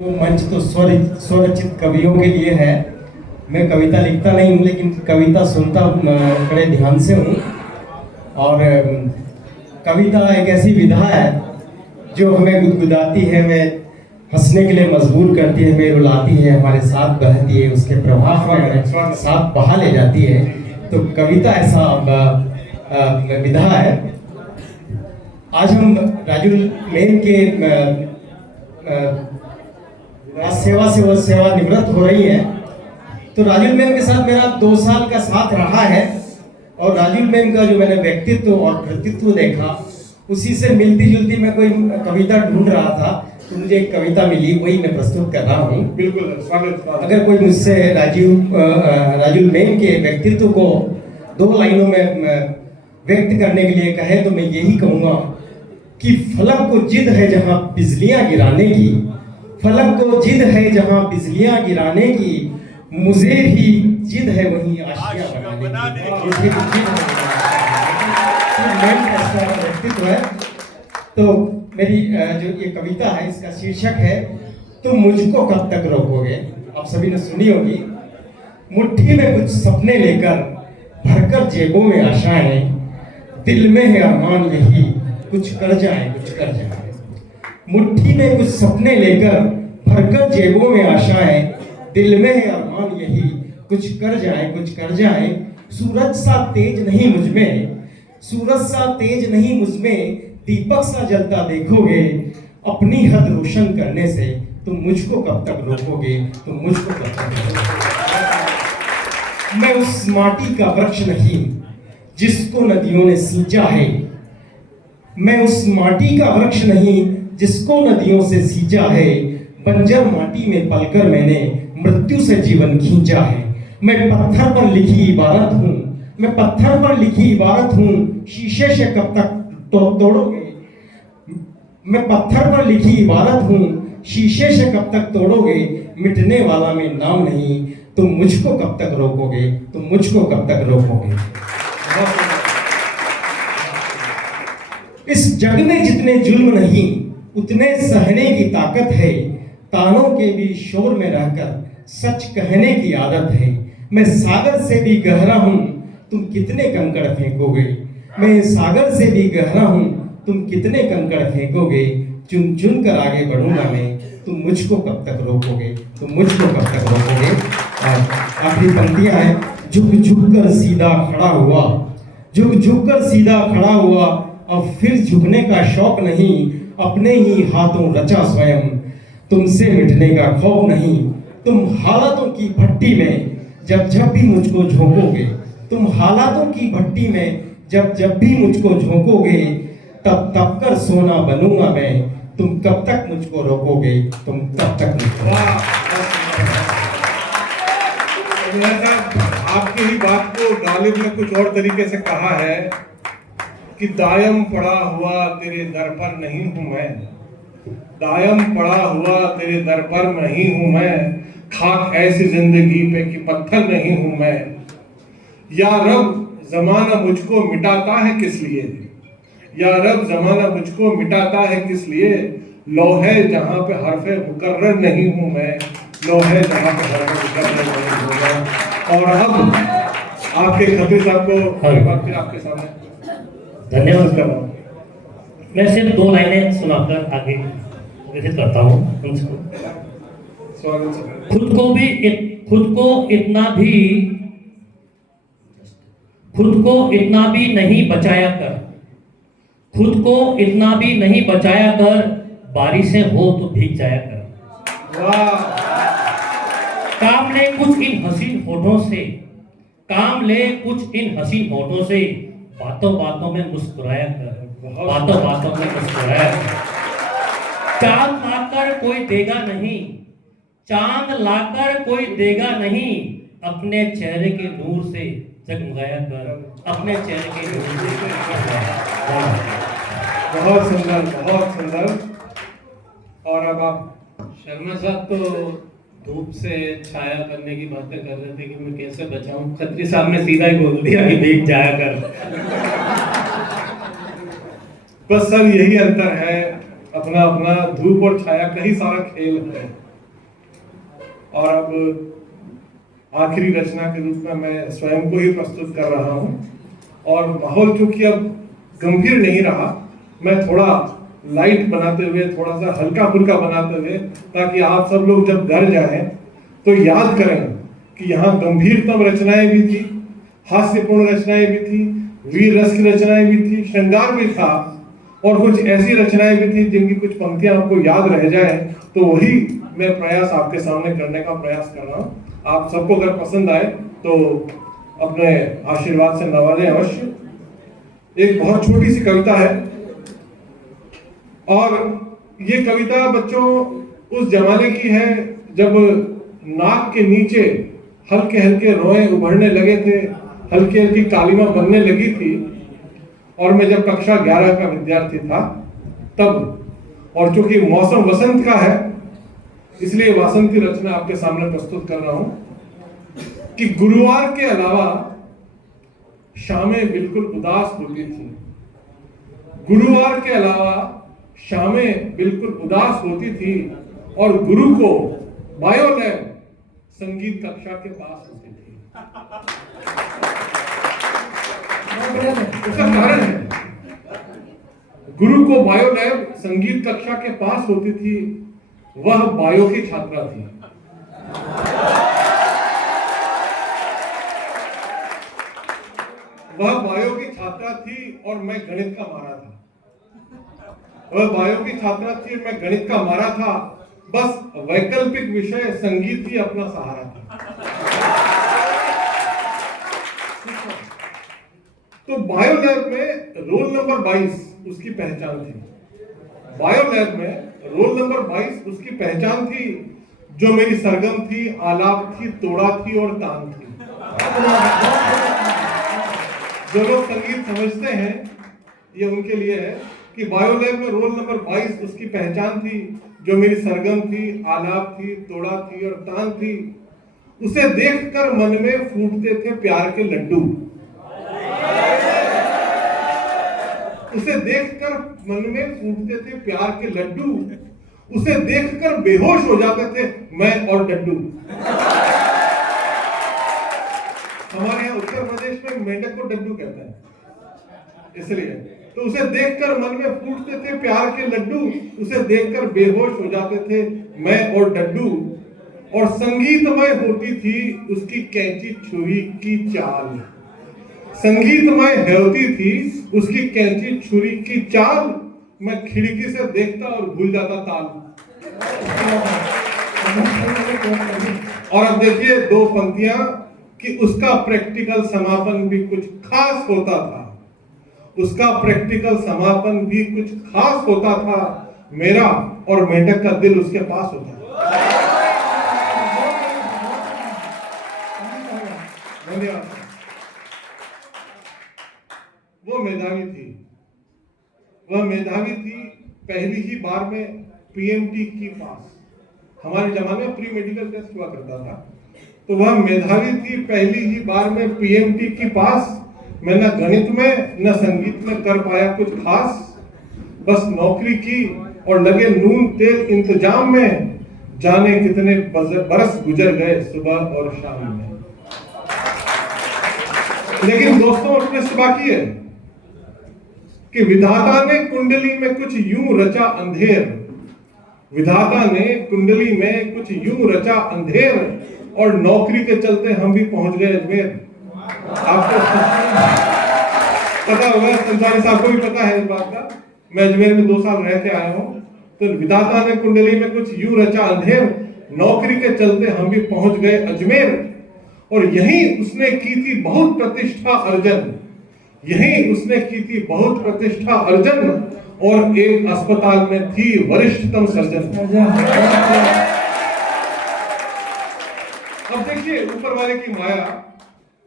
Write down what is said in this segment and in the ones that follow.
तो मंच तो स्वरचित कवियों के लिए है। मैं कविता लिखता नहीं हूँ, लेकिन कविता सुनता बड़े ध्यान से हूँ। और कविता एक ऐसी विधा है जो हमें गुदगुदाती है, हमें हंसने के लिए मजबूर करती है, हमें रुलाती है, हमारे साथ बहती है, उसके प्रभाव में साथ बहा ले जाती है। तो कविता ऐसा विधा है। आज हम राजुल मेन के आज सेवा से वो सेवा निवृत्त हो रही है। तो राजुल मैम के साथ मेरा 2 साल का साथ रहा है, और राजुल मैम का जो मैंने व्यक्तित्व और कृतित्व देखा, उसी से मिलती जुलती मैं कोई कविता ढूंढ रहा था, तो मुझे एक कविता मिली, वही मैं प्रस्तुत कर रहा हूँ। बिल्कुल स्वागत। अगर कोई मुझसे राजुल मैम के व्यक्तित्व को 2 लाइनों में व्यक्त करने के लिए कहे, तो मैं यही कहूँगा कि फलक को जिद है जहाँ बिजलियाँ गिराने की, फलक को जिद है जहाँ बिजलियां गिराने की, मुझे भी जिद है वहीं आशियां बनाने की। व्यक्तित्व है। तो मेरी जो ये कविता है, इसका शीर्षक है तुम मुझको कब तक रोकोगे। आप सभी ने सुनी होगी। मुट्ठी में कुछ सपने लेकर भरकर जेबों में आशाएं, दिल में है अरमान यही कुछ कर जाए, कुछ कर जाए। मुट्ठी में कुछ सपने लेकर भरकर जेबों में आशाएं, दिल में है अरमान यही कुछ कर जाए, कुछ कर जाए। सूरज सा तेज नहीं मुझमें, सूरज सा तेज नहीं मुझमें, दीपक सा जलता देखोगे, अपनी हद रोशन करने से तुम मुझको कब तक रोकोगे, तुम मुझको कब तक रोकोगे। मैं उस माटी का वृक्ष नहीं जिसको नदियों ने सींचा है, मैं उस माटी का वृक्ष नहीं जिसको नदियों से सींचा है। बंजर माटी में पलकर मैंने मृत्यु से जीवन खींचा है। मैं पत्थर पर लिखी इबारत हूँ, मैं पत्थर पर लिखी इबारत हूँ, शीशे से कब तक तोड़ोगे। मैं पत्थर पर लिखी इबारत हूँ, शीशे से कब तक तोड़ोगे। मिटने वाला मैं नाम नहीं, तुम मुझको कब तक रोकोगे, तुम मुझको कब तक रोकोगे। इस जग में जितने जुल्म नहीं उतने सहने की ताकत है, तानों के भी शोर में रहकर सच कहने की आदत है। मैं सागर से भी गहरा हूँ, तुम कितने कंकड़ फेंकोगे। मैं सागर से भी गहरा हूँ, तुम कितने कंकड़ फेंकोगे। चुन चुन कर आगे बढ़ूंगा मैं, तुम मुझको कब तक रोकोगे, तुम मुझको कब तक रोकोगे। आखिरी पंक्तियां हैं। झुक झुक कर सीधा खड़ा हुआ, झुक झुक कर सीधा खड़ा हुआ, अब फिर झुकने का शौक नहीं, अपने ही हाथों रचा स्वयं, तुमसे मिटने का खौफ नहीं। तुम हालातों की भट्टी में जब जब भी मुझको झोंकोगे, तुम हालातों की भट्टी में जब जब भी मुझको झोंकोगे, तब तब कर सोना बनूंगा मैं, तुम कब तक मुझको रोकोगे, तुम कब तक मुझको। आपकी ही बात को गालिब ने कुछ और तरीके से कहा है कि दायम पड़ा हुआ तेरे दर पर नहीं हूं मैं, दायम पड़ा हुआ तेरे दर पर नहीं हूं मैं, खाक ऐसी जिंदगी पे कि पत्थर नहीं हूं मैं। या रब जमाना मुझको मिटाता है किस लिए, या रब जमाना मुझको मिटाता है किस लिए, लोहे जहां पे हरफे मुकर्रर नहीं हूं मैं, लोहे जहां पे हरफे मुकर्रर नहीं हूं मैं। और अब आपके खतीब साहब को फिर आपके सामने धन्यवाद कर रहा हूँ। मैं सिर्फ 2 लाइनें सुनाकर आगे विजित करता हूँ उनको। खुद को इतना भी नहीं बचाया कर, खुद को इतना भी नहीं बचाया कर, बारिशें हो तो भीग जाया कर। काम ले कुछ इन हसीन होठों से, काम ले कुछ इन हसीन होठों से, बातों बातों में मुस्कुराया कर, बातों बातों में मुस्कुराया कर। चांद लाकर कोई देगा नहीं, चांद लाकर कोई देगा नहीं, अपने चेहरे के नूर से जगमगाया कर, अपने चेहरे के नूर से जगमगाया कर। बहुत सुंदर, बहुत सुंदर। और अब आप शर्मा साहब तो धूप से छाया करने की बातें कर रहे थे कि मैं कैसे बचाऊं। खत्री साहब ने सीधा ही बोल दिया कि भीग जाया कर। बस सर यही अंतर है, अपना अपना धूप और छाया का ही सारा खेल है। और अब आखिरी रचना के रूप में मैं स्वयं को ही प्रस्तुत कर रहा हूँ। और माहौल चूंकि अब गंभीर नहीं रहा, मैं थोड़ा लाइट बनाते हुए, थोड़ा सा हल्का फुल्का बनाते हुए, ताकि आप सब लोग जब घर जाएं तो याद करें कि यहाँ गंभीरतम रचनाएं भी थी, हास्यपूर्ण रचनाएं भी थी, वीर रस की रचनाएं भी थी, श्रृंगार भी था, और कुछ ऐसी रचनाएं भी थी जिनकी कुछ पंक्तियां आपको याद रह जाए। तो वही मैं प्रयास आपके सामने करने का प्रयास कर रहा हूँ। आप सबको अगर पसंद आए तो अपने आशीर्वाद से नवाजें अवश्य। एक बहुत छोटी सी कविता है, और ये कविता बच्चों उस जमाने की है जब नाक के नीचे हल्के हल्के रोए उभरने लगे थे, हल्की हल्की कालिमा बनने लगी थी, और मैं जब कक्षा 11 का विद्यार्थी था तब। और चूंकि मौसम वसंत का है, इसलिए वसंत की रचना आपके सामने प्रस्तुत कर रहा हूं कि गुरुवार के अलावा शामें बिल्कुल उदास होती थी। गुरुवार के अलावा शामें बिल्कुल उदास होती थी, और गुरु को बायोलैब संगीत कक्षा के पास होती थी। उसका कारण है, गुरु को बायोलैब संगीत कक्षा के पास होती थी, वह बायो की छात्रा थी। वह बायो की छात्रा थी और मैं गणित का मारा था। वह बायो की छात्रा थी और मैं गणित का मारा था। बस वैकल्पिक विषय संगीत ही अपना सहारा था। तो बायोलैब में रोल नंबर 22 उसकी पहचान थी। बायोलैब में रोल नंबर 22 उसकी पहचान थी, जो मेरी सरगम थी, आलाप थी, तोड़ा थी और तान थी। जो लोग संगीत समझते हैं, ये उनके लिए है कि बायोलैब में रोल नंबर 22 उसकी पहचान थी, जो मेरी सरगम थी, आलाप थी, तोड़ा थी और तान थी। उसे देखकर मन में फूटते थे प्यार के लड्डू। उसे देखकर मन में फूटते थे प्यार के लड्डू। उसे देखकर बेहोश हो जाते थे मैं और डड्डू। हमारे यहाँ उत्तर प्रदेश में मेंढक को डड्डू कहते हैं, इसलिए। तो उसे देखकर मन में फूटते थे प्यार के लड्डू, उसे देखकर बेहोश हो जाते थे मैं और डड्डू। और संगीतमय होती थी उसकी कैंची छुरी की चाल। संगीतमय होती थी उसकी कैंची छुरी की चाल। मैं खिड़की से देखता और भूल जाता ताल। और अब देखिए दो पंक्तियां कि उसका प्रैक्टिकल समापन भी कुछ खास होता था। उसका प्रैक्टिकल समापन भी कुछ खास होता था। मेरा और मेंढक का दिल उसके पास होता था। धन्यवाद। वो मेधावी थी। वह मेधावी थी पहली ही बार में पीएमटी की पास। हमारे जमाने में प्री मेडिकल टेस्ट हुआ करता था। तो वह मेधावी थी पहली ही बार में पीएमटी की पास। मैं न गणित में न संगीत में कर पाया कुछ खास। बस नौकरी की और लगे नून तेल इंतजाम में। जाने कितने बरस गुजर गए सुबह और शाम में। लेकिन दोस्तों ट्विस्ट बाकी है कि विधाता ने कुंडली में कुछ यूं रचा अंधेर। विधाता ने कुंडली में कुछ यूं रचा अंधेर, और नौकरी के चलते हम भी पहुंच गए अजमेर। आपको पता होगा, संसारी साहब को भी पता है इस बात का। मैं अजमेर में 2 साल रह के आया हूं। तो विधाता ने कुंडली में कुछ यूं रचा अंधेर, नौकरी के चलते हम भी पहुंच गए अजमेर। और यहीं उसने की थी बहुत प्रतिष्ठा अर्जन। यहीं उसने की थी बहुत प्रतिष्ठा अर्जन, और एक अस्पताल में थी वरिष्ठतम सर्जन। अब देखिए ऊपर वाले की माया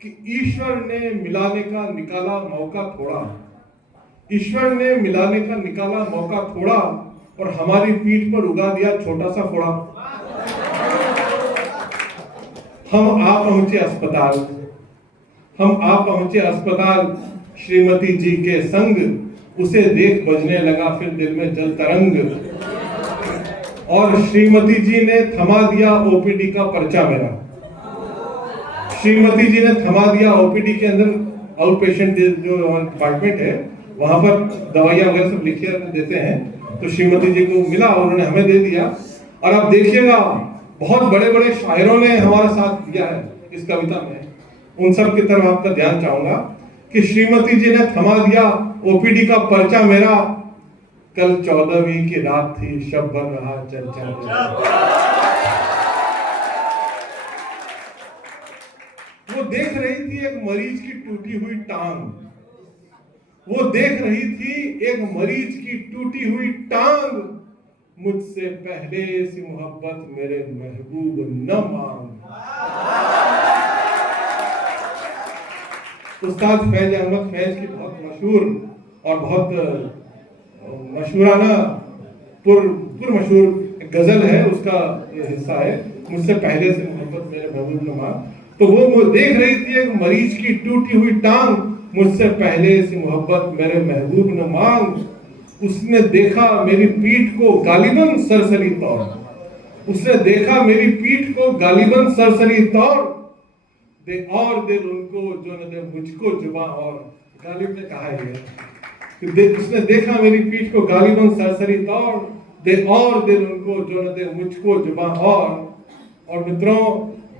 कि ईश्वर ने मिलाने का निकाला मौका थोड़ा। ईश्वर ने मिलाने का निकाला मौका थोड़ा, और हमारी पीठ पर उगा दिया छोटा सा फोड़ा। हम आ पहुंचे अस्पताल। हम आ पहुंचे अस्पताल श्रीमती जी के संग। उसे देख बजने लगा फिर दिल में जल तरंग। और श्रीमती जी ने थमा दिया ओपीडी का पर्चा मेरा। श्रीमती जी ने थमा दिया ओपीडी के अंदर आउट पेशेंट जो डिपार्टमेंट है वहां पर दवाइयां वगैरह सब लिख के देते हैं, तो श्रीमती जी को मिला और उन्होंने हमें दे दिया। और अब देखिएगा बहुत बड़े बड़े शायरों ने हमारा साथ दिया है इस कविता में, उन सब की तरफ आपका ध्यान चाहूंगा कि श्रीमती जी ने थमा दिया ओपीडी का पर्चा मेरा, कल 14वीं की रात थी, शब भर रहा चर्चा मेरा। वो देख रही थी एक मरीज की टूटी हुई टांग, वो देख रही थी एक मरीज की टूटी हुई टांग, मुझसे पहले सी मोहब्बत मेरे महबूब न मांग। उस्ताद फैज अहमद फैज की बहुत मशहूर और बहुत मशहूराना पुर मशहूर गजल है, उसका ये हिस्सा है, मुझसे पहले से मोहब्बत मेरे महबूब न मांग। तो वो देख रही थी एक मरीज की टूटी हुई टांग, मुझसे पहले से मोहब्बत मेरे महबूब न मांग। उसने देखा मेरी पीठ को गालिबन सरसरी तौर, उसने देखा मेरी पीठ को गालिबन सरसरी तौर, दे और दिल उनको जो न दे मुझको जुबां और। गालिब ने कहा है उसने देखा मेरी पीठ को गालिबन सरसरी तौर, दे और दिल उनको जो न दे मुझको जुबां और मित्रों,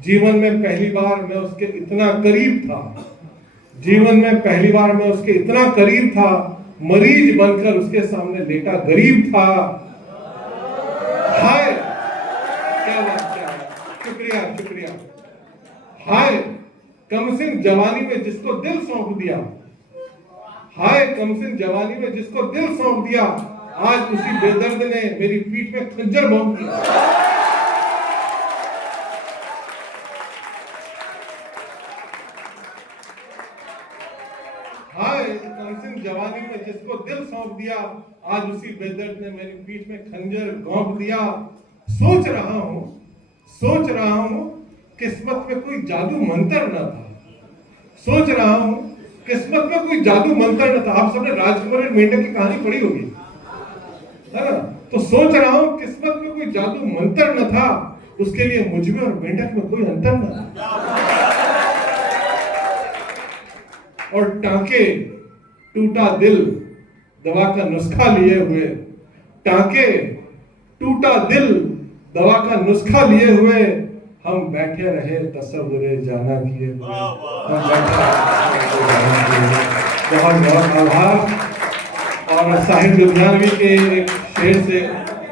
जीवन में पहली बार मैं उसके इतना करीब था, जीवन में पहली बार मैं उसके इतना करीब था, मरीज बनकर उसके सामने लेटा गरीब था। हाय क्या बात, क्या शुक्रिया शुक्रिया। हाय कमसिन जवानी में जिसको दिल सौंप दिया, हाय कमसिन जवानी में जिसको दिल सौंप दिया, आज उसी बेदर्द ने मेरी पीठ में खंजर भोंक दिया। हाय कमसिन जवानी में जिसको दिल सौंप दिया, आज उसी बेदर्द ने मेरी पीठ में खंजर घोंप दिया। सोच रहा हूं किस्मत में कोई जादू मंत्र न था, सोच रहा हूं किस्मत में कोई जादू मंत्र न था। आप सबने राजकुमार मेंढक की कहानी पढ़ी होगी, है ना? तो सोच रहा हूं किस्मत में कोई जादू मंत्र न था, उसके लिए मुझ में और मेंढक में कोई अंतर न था। और टांके टूटा दिल दवा का नुस्खा लिए हुए, टांके टूटा दिल दवा का नुस्खा लिए हुए, हम बैठे रहे तसव्वुरे जाना किए हुए। बहुत बहुत आभार। और साहिब लुधियानवी के एक शेर से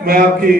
मैं आपकी